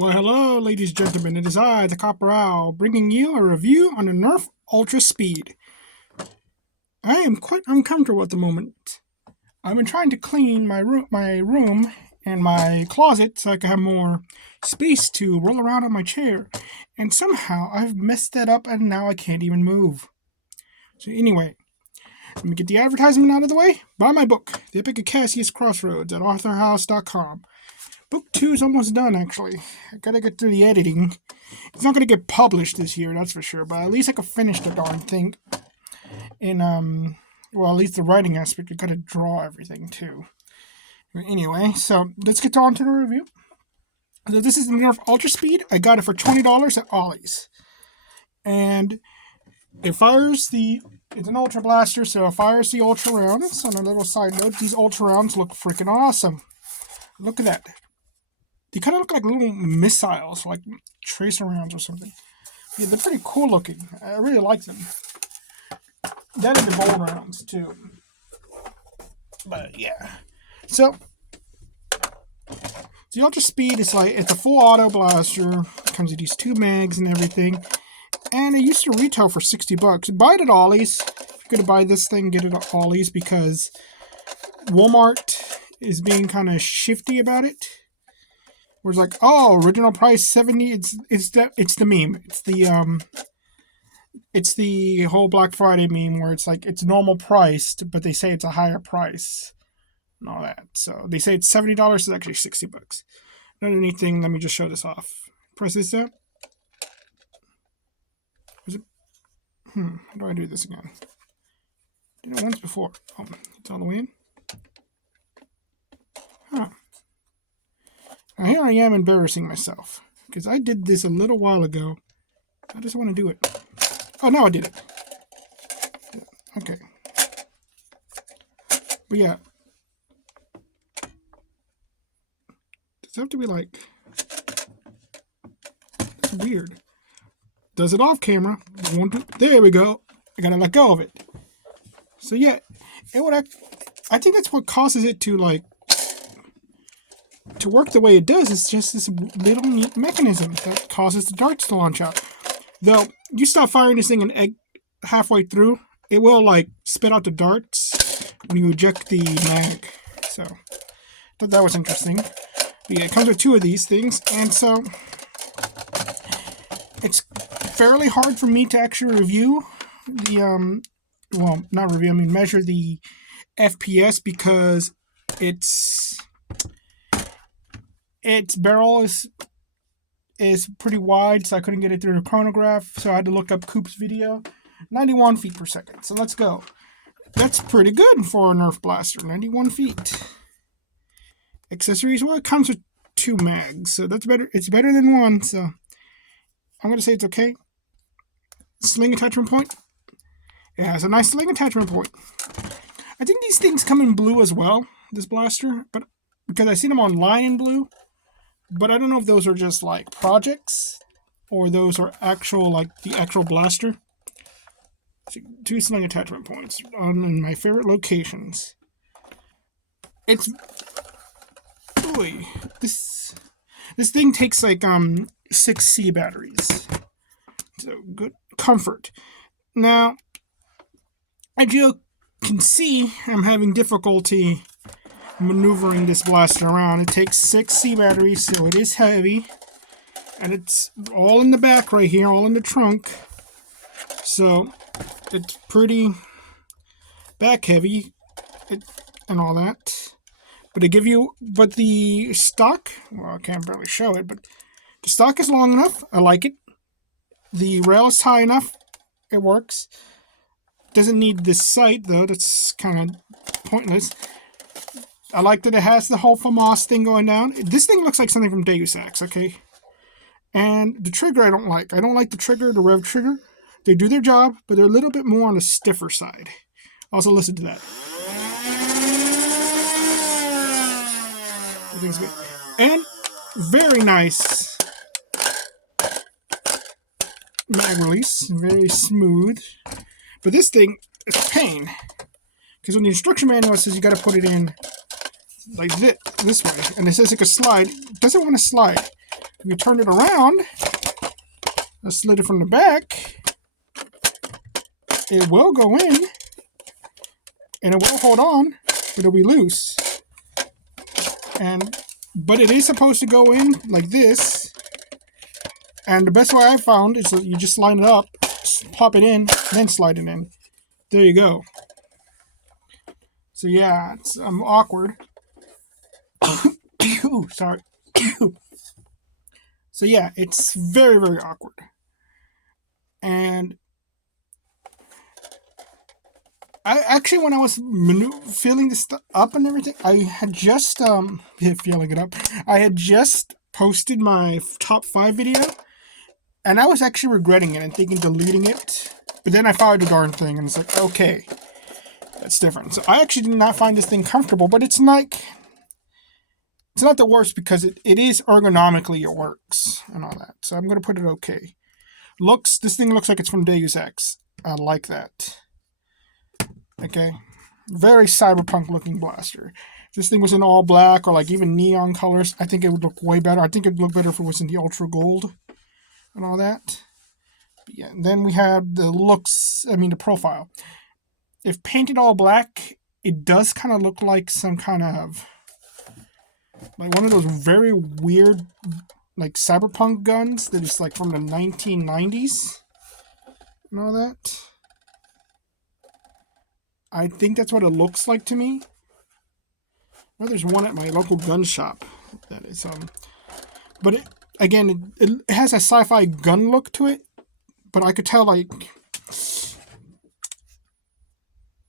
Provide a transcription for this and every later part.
Well, hello, ladies and gentlemen. It is I, the Copper Owl, bringing you a review on the Nerf Ultra Speed. I am quite uncomfortable at the moment. I've been trying to clean my room and my closet so I can have more space to roll around on my chair, and somehow I've messed that up and now I can't even move. So anyway, let me get the advertisement out of the way. Buy my book, The Epic of Cassius Crossroads, at authorhouse.com. Book 2 is almost done, actually. I gotta get through the editing. It's not gonna get published this year, that's for sure, but at least I could finish the darn thing. And, well, at least the writing aspect, I gotta draw everything, too. Anyway, so let's get on to the review. So this is the Nerf Ultra Speed. I got it for $20 at Ollie's. And it fires it's an Ultra Blaster, so it fires the Ultra rounds. On a little side note, these Ultra rounds look freaking awesome. Look at that. They kind of look like little missiles, like tracer rounds or something. Yeah, they're pretty cool looking. I really like them. That and the bolt rounds, too. But, yeah. So, the Ultra Speed is it's a full auto blaster. It comes with these 2 mags and everything. And it used to retail for $60. Buy it at Ollie's. If you're going to buy this thing, get it at Ollie's because Walmart is being kind of shifty about it. Where it's like, oh, original price $70. It's the meme. It's the whole Black Friday meme where it's like it's normal priced, but they say it's a higher price and all that. So they say it's $70. It's actually $60. Not anything. Let me just show this off. Press this up. Is it? How do I do this again? Did it once before. Oh, it's all the way in. Huh. Now here I am embarrassing myself, because I did this a little while ago. I just want to do it. Oh, now I did it. Okay. But yeah. Does it have to be like... It's weird. Does it off camera. There we go. I gotta let go of it. So yeah, I think that's what causes it to to work the way it does. It's just this little neat mechanism that causes the darts to launch out. Though, you stop firing this thing and halfway through, it will spit out the darts when you eject the mag. So, I thought that was interesting. But yeah, it comes with 2 of these things, and so it's fairly hard for me to actually review the well, not review, I mean measure the FPS because its barrel is pretty wide, so I couldn't get it through the chronograph, so I had to look up Coop's video. 91 feet per second. So let's go. That's pretty good for a Nerf blaster. 91 feet. Accessories, well, it comes with 2 mags, so that's better. It's better than 1, so I'm gonna say it's okay. Sling attachment point. It has a nice sling attachment point. I think these things come in blue as well, this blaster, but because I seen them online in blue, but I don't know if those are just projects or those are actual the actual blaster. 2 sling attachment points in my favorite locations. It's this thing takes 6C batteries. So good comfort. Now, as you can see, I'm having difficulty maneuvering this blaster around. It takes 6C batteries, so it is heavy. And it's all in the back right here, all in the trunk. So, it's pretty back heavy and all that. But the stock, well, I can't barely show it, but the stock is long enough. I like it. The rail is high enough. It works. Doesn't need this sight, though. That's kind of pointless. I like that it has the whole FAMAS thing going down. This thing looks like something from Deus Ex, okay? And the trigger I don't like. I don't like the trigger, the rev trigger. They do their job, but they're a little bit more on the stiffer side. Also listen to that. Everything's good. And very nice mag release. Very smooth. But this thing is a pain. Because when the instruction manual says you got to put it in like this way, and it says it could slide, it doesn't want to slide. you turn it around, I slid it from the back, it will go in, and it will hold on, it'll be loose. But it is supposed to go in like this, and the best way I found is that you just line it up, pop it in, then slide it in. There you go. So yeah, it's awkward. Sorry. So yeah, it's very, very awkward. And I actually, when I was filling this up and everything, I had just filling it up. I had just posted my top 5 video, and I was actually regretting it and thinking deleting it. But then I found the darn thing, and it's like, okay, that's different. So I actually did not find this thing comfortable, but it's not the worst because it is ergonomically, it works and all that. So I'm going to put it okay. This thing looks like it's from Deus Ex. I like that. Okay. Very cyberpunk looking blaster. If this thing was in all black or like even neon colors, I think it would look way better. I think it would look better if it was in the ultra gold and all that. But yeah, and then we have the profile. If painted all black, it does kind of look like some kind of like one of those very weird like cyberpunk guns that is like from the 1990s and all that. I think that's what it looks like to me. Well, there's one at my local gun shop that is but it has a sci-fi gun look to it, but I could tell like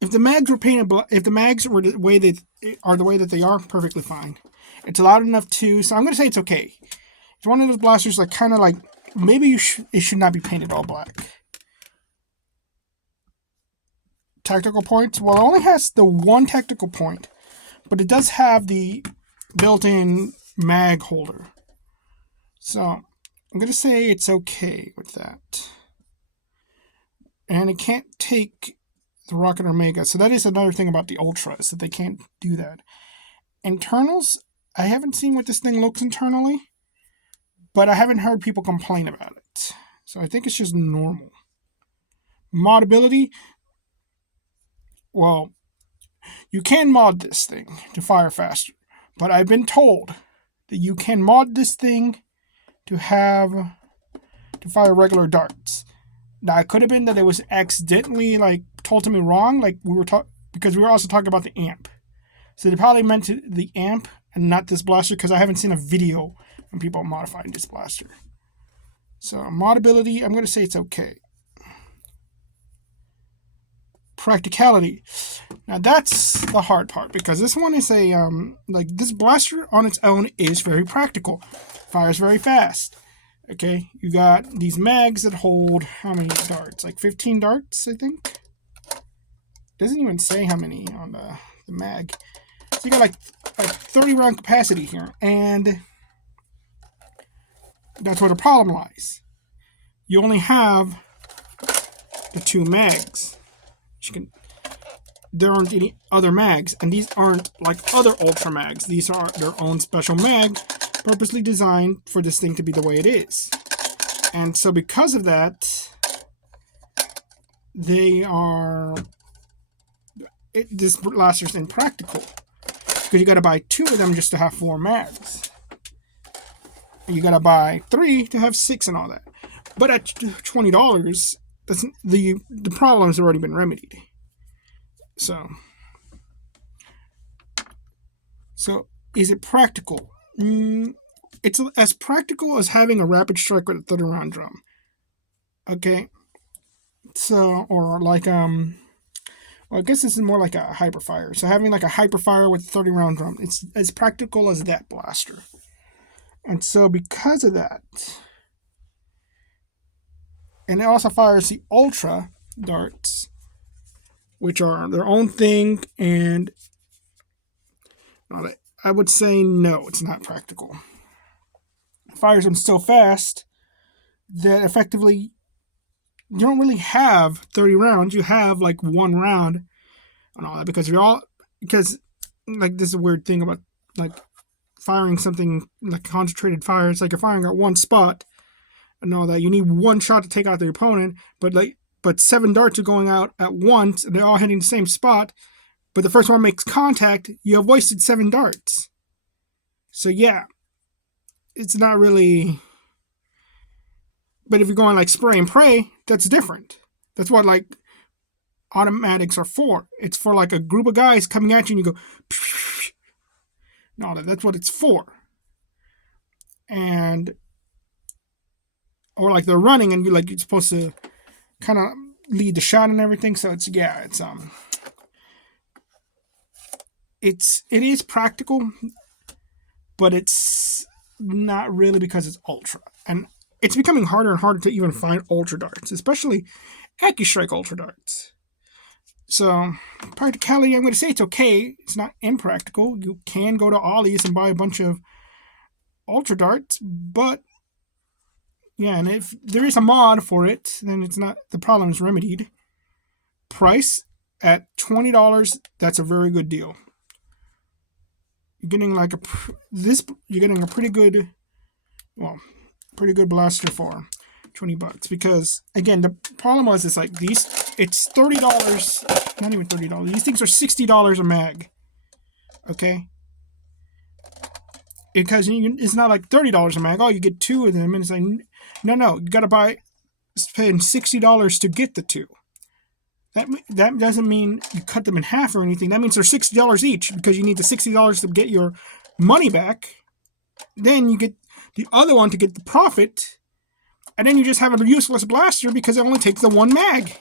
if the mags were painted black, if the mags were the way that they are, perfectly fine. It's loud enough too, so I'm going to say it's okay. It's one of those blasters like kind of like maybe it should not be painted all black. Tactical points. Well, it only has the one tactical point, but it does have the built-in mag holder. So I'm going to say it's okay with that. And it can't take the Rocket Omega. So that is another thing about the Ultras, that they can't do that. Internals, I haven't seen what this thing looks internally, but I haven't heard people complain about it. So I think it's just normal. Modability, well, you can mod this thing to fire faster, but I've been told that you can mod this thing to fire regular darts. Now, it could have been that it was accidentally like told to me wrong, like because we were also talking about the amp. So they probably meant the amp and not this blaster, because I haven't seen a video when people modifying this blaster. So modability, I'm going to say it's okay. Practicality. Now that's the hard part, because this one is this blaster on its own is very practical. Fires very fast. Okay, you got these mags that hold how many darts? Like 15 darts, I think. Doesn't even say how many on the mag. So you got like 30 round capacity here, and that's where the problem lies. You only have the 2 mags. There aren't any other mags, and these aren't like other Ultra mags. These are their own special mag, purposely designed for this thing to be the way it is. And so because of that, this blaster's impractical, because you got to buy 2 of them just to have 4 mags. And you got to buy 3 to have 6 and all that. But at $20, the problem's already been remedied. So is it practical? It's as practical as having a rapid strike with a 30 round drum. Okay. So, or like well, I guess this is more like a hyperfire. So having like a hyperfire with a 30 round drum, it's as practical as that blaster. And so because of that, and it also fires the Ultra darts, which are their own thing, and I would say no, it's not practical. It fires them so fast that effectively you don't really have 30 rounds. You have like 1 round and all that, because like this is a weird thing about like firing something like concentrated fire. It's like you're firing at one spot and all that. You need one shot to take out the opponent, but 7 darts are going out at once, and they're all hitting the same spot. But the first one makes contact, you have wasted 7 darts. So yeah, it's not really. But if you're going like spray and pray, that's different. That's what like automatics are for. It's for like a group of guys coming at you and you go, no, that's what it's for. And or like they're running and you're supposed to kind of lead the shot and everything. So it is practical, but it's not really because it's ultra. And it's becoming harder and harder to even find ultra darts, especially AccuStrike ultra darts. So, practicality, I'm going to say it's okay. It's not impractical. You can go to Ollie's and buy a bunch of ultra darts, but yeah, and if there is a mod for it, then it's not, the problem is remedied. Price at $20, that's a very good deal. You're getting you're getting a pretty good blaster for $20, because again, the problem was it's like it's $30, not even $30. These things are $60 a mag. Okay? Because it's not like $30 a mag. Oh, you get 2 of them, and it's like, no, you gotta spend $60 to get the 2. That doesn't mean you cut them in half or anything. That means they're $60 each, because you need the $60 to get your money back. Then you get the other one to get the profit, and then you just have a useless blaster because it only takes the 1 mag.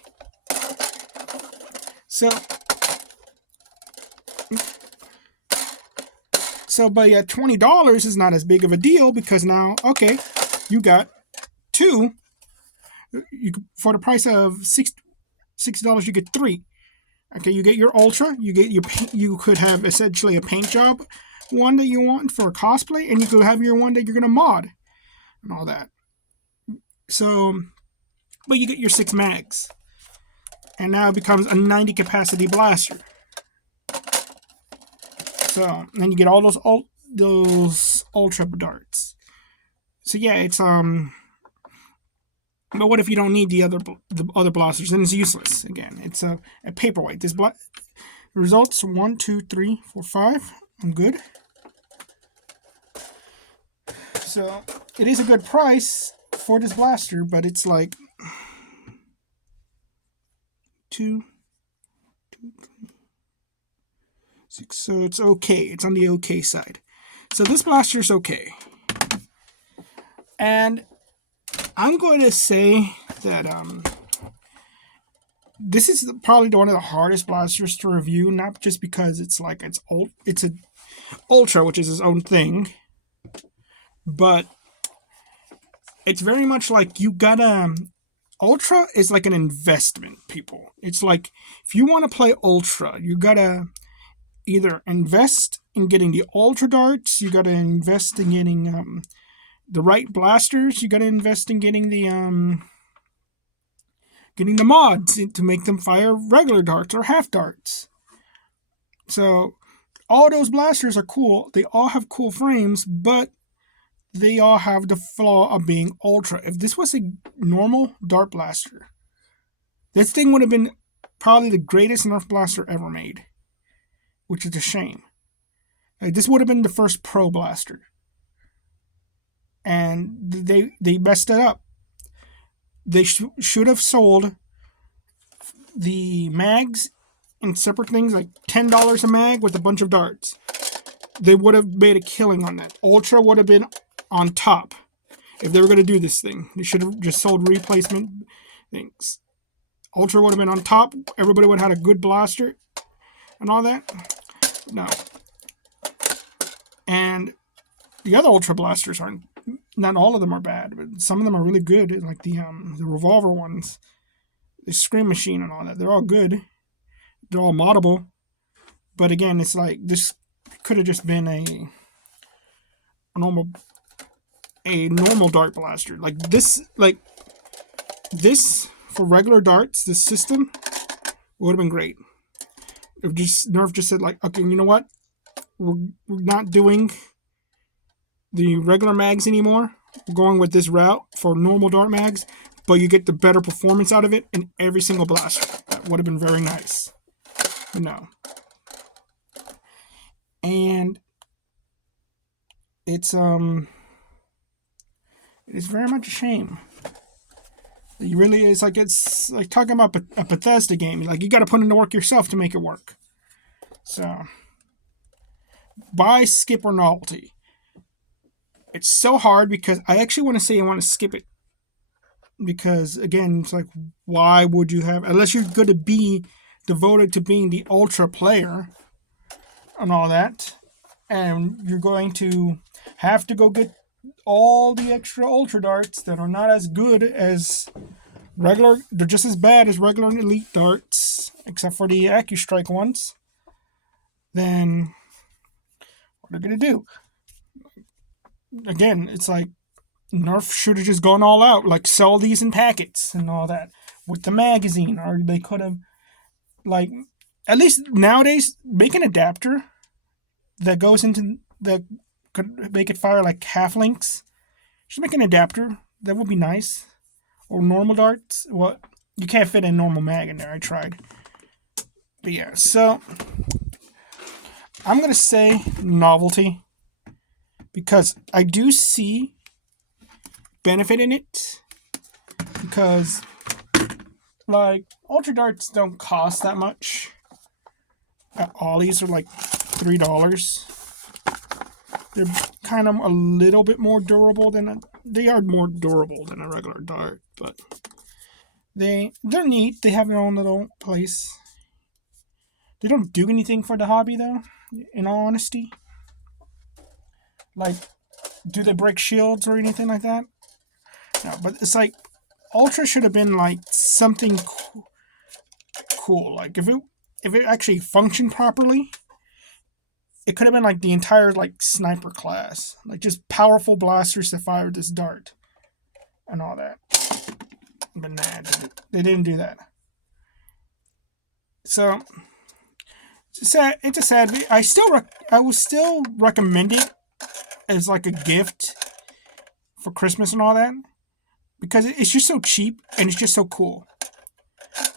But yeah, $20 is not as big of a deal, because now, okay, you got 2. For the price of $60, you get 3. Okay, you get your ultra. You could have essentially a paint job one that you want for a cosplay, and you could have your one that you're gonna mod and all that. So, but you get your 6 mags, and now it becomes a 90 capacity blaster. So then you get all those ultra darts. So yeah, it's But what if you don't need the other blasters? Then it's useless. Again, it's a paperweight. This results 1, 2, 3, 4, 5. I'm good. So it is a good price for this blaster, but it's like 2, 3, 6. So it's okay. It's on the okay side. So this blaster is okay. And I'm going to say that this is probably one of the hardest blasters to review, not just because it's a ultra, which is its own thing, but it's very much like you gotta. Ultra is like an investment, people. It's like if you want to play ultra, you gotta either invest in getting the ultra darts, you gotta invest in getting the right blasters, you gotta invest in getting the mods to make them fire regular darts or half darts. So all those blasters are cool. They all have cool frames, but they all have the flaw of being ultra. If this was a normal dart blaster, this thing would have been probably the greatest Nerf blaster ever made, which is a shame. Like, this would have been the first pro blaster, and they messed it up. They should have sold the mags in separate things, like $10 a mag with a bunch of darts. They would have made a killing on that. Ultra would have been on top if they were going to do this thing. They should have just sold replacement things. Ultra would have been on top. Everybody would have had a good blaster and all that. No. And the other Ultra blasters aren't, not all of them are bad, but some of them are really good. Like the revolver ones, the Scream Machine and all that. They're all good. They're all moddable. But again, it's like this could have just been a normal dart blaster. Like this for regular darts, this system would have been great. If Nerf just said, like, okay, you know what? We're not doing the regular mags anymore. We're going with this route for normal dart mags, but you get the better performance out of it in every single blaster. That would have been very nice. But no. And it's very much a shame. It really is. Like, it's like talking about a Bethesda game. Like, you got to put in the work yourself to make it work. So, buy, skip, or novelty. It's so hard because I actually want to say I want to skip it. Because, again, it's like, why would you have... Unless you're going to be devoted to being the ultra player and all that. And you're going to have to go get all the extra ultra darts that are not as good as regular. They're just as bad as regular elite darts, except for the AccuStrike ones. Then what are they going to do? Again, it's like Nerf should have just gone all out, like sell these in packets and all that with the magazine, or they could have, like, at least nowadays, make an adapter that goes into that could make it fire like half links. Just make an adapter. That would be nice. Or normal darts. Well, you can't fit a normal mag in there. I tried. But yeah, so I'm going to say novelty because I do see benefit in it. Because, like, ultra darts don't cost that much. Ollies are like $3. They're kind of a little bit more durable than they are more durable than a regular dart, but they're neat. They have their own little place. They don't do anything for the hobby though, in all honesty. Like, do they break shields or anything like that? No, but it's like Ultra should have been like something cool. Like if it actually functioned properly, it could have been like the entire like sniper class, like just powerful blasters that fired this dart and all that. But nah, they didn't do that. So it's a sad. I would still recommend it as like a gift for Christmas and all that because it's just so cheap and it's just so cool.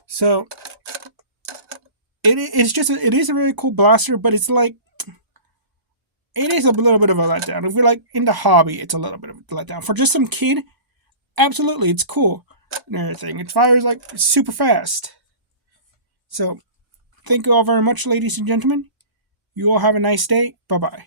So it is a very cool blaster, but it's like it is a little bit of a letdown. If you're like in the hobby, it's a little bit of a letdown. For just some kid, absolutely, it's cool and everything. It fires like super fast. So, thank you all very much, ladies and gentlemen. You all have a nice day. Bye-bye.